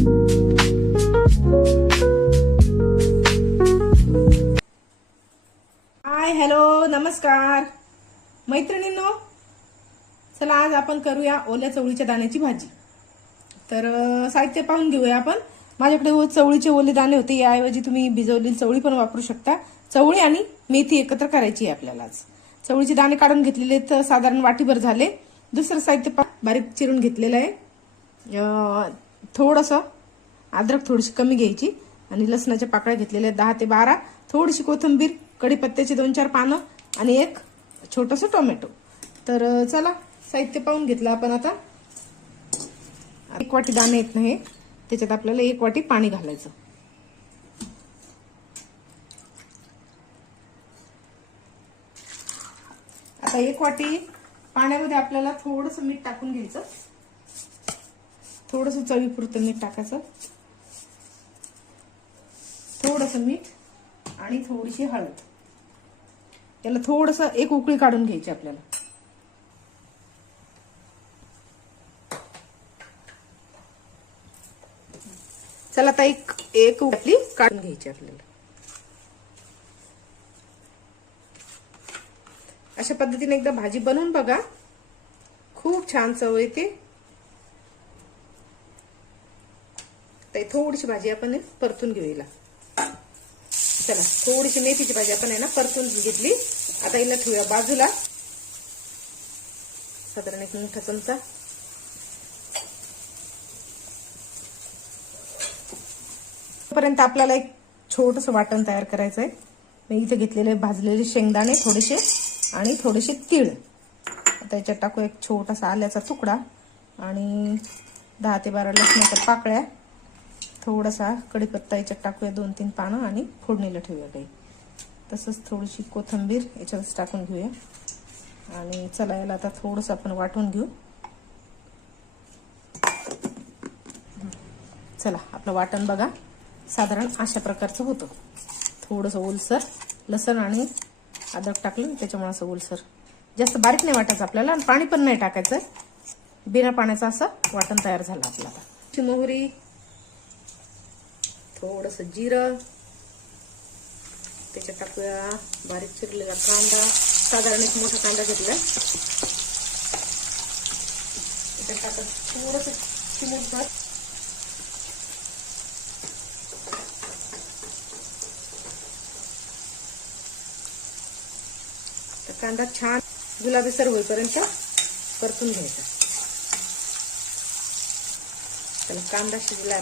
हाय, hello, नमस्कार मैत्रिणींनो. चला आज आपण करूया ओल्या चवळीच्या दाण्याची भाजी. तर साहित्य पाहून घेऊया आपण. माझ्याकडे चवळीचे ओले दाणे होते, याऐवजी तुम्ही भिजवलेली चवळी पण वापरू शकता. चवळी आणि मेथी एकत्र करायची आहे आपल्याला. आज चवळीचे दाणे काढून घेतलेले तर साधारण वाटीभर झाले. दुसरं साहित्य बारीक चिरून घेतलेलं आहे. थोडंसं अद्रक थोडीशी कमी घ्यायची आणि लसणाच्या पाकळ्या घेतलेल्या 10 ते 12, थोडीशी कोथिंबीर, कढीपत्त्याची 2-4 पानं आणि एक छोटंसं टोमॅटो. तर चला साहित्य पाहून घेतलं आपण. आता 1 वाटी दाणे येत नाही, त्याच्यात आपल्याला 1 वाटी पाणी घालायचं. आता 1 वाटी पाण्यामध्ये आपल्याला थोडंसं मीठ टाकून घ्यायचं. थोडंसं चवीपुरतं मीठ टाकायचं, थोडंसं मीठ आणि थोडीशी हळद. याला थोडंसं एक उकळी काढून घ्यायची आपल्याला. चला आता एक उकळी काढून घ्यायची आपल्याला. अशा पद्धतीने एकदा भाजी बनवून बघा, खूप छान चव येते. तर थोडीशी भाजी आपण परतून घेऊया. चला थोडीशी मेथीची भाजी आपण आहे ना परतून घेतली. आता हिला ठेवूया बाजूला. साधारण 1 मोठा चमचा. पर्यंत आपल्याला एक छोटस वाटण तयार करायचंय. मी इथे घेतलेले भाजलेले शेंगदाणे थोडेसे आणि थोडेसे तीळ. आता याच्यात टाकू एक छोटासा आल्याचा तुकडा आणि 10 ते 12 लसणाच्या पाकळ्या, थोडासा कढीपत्ता याच्यात टाकूया, 2-3 पानं आणि फोडणीला ठेवूया काही. तसंच थोडीशी कोथिंबीर याच्यातच टाकून घेऊया आणि चला याला आता थोडंसं आपण वाटून घेऊ. चला आपलं वाटण बघा साधारण अशा प्रकारचं होतं. थोडंसं ओलसर, लसण आणि अद्रक टाकलं त्याच्यामुळे असं ओलसर. जास्त बारीक नाही वाटायचं आपल्याला आणि पाणी पण नाही टाकायचं. बिना पाण्याचं असं वाटण तयार झालं आपलं. आता मोहरी, थोडंसं जिरं, त्याच्यात टाकूया बारीक चिरलेला कांदा. साधारण 1 मोठा कांदा घेतला. त्याच्यात टाकत थोडंसं चिमूटभर कांदा छान गुलाबीसर होईपर्यंत परतून घ्यायचा. चला कांदा शिजला.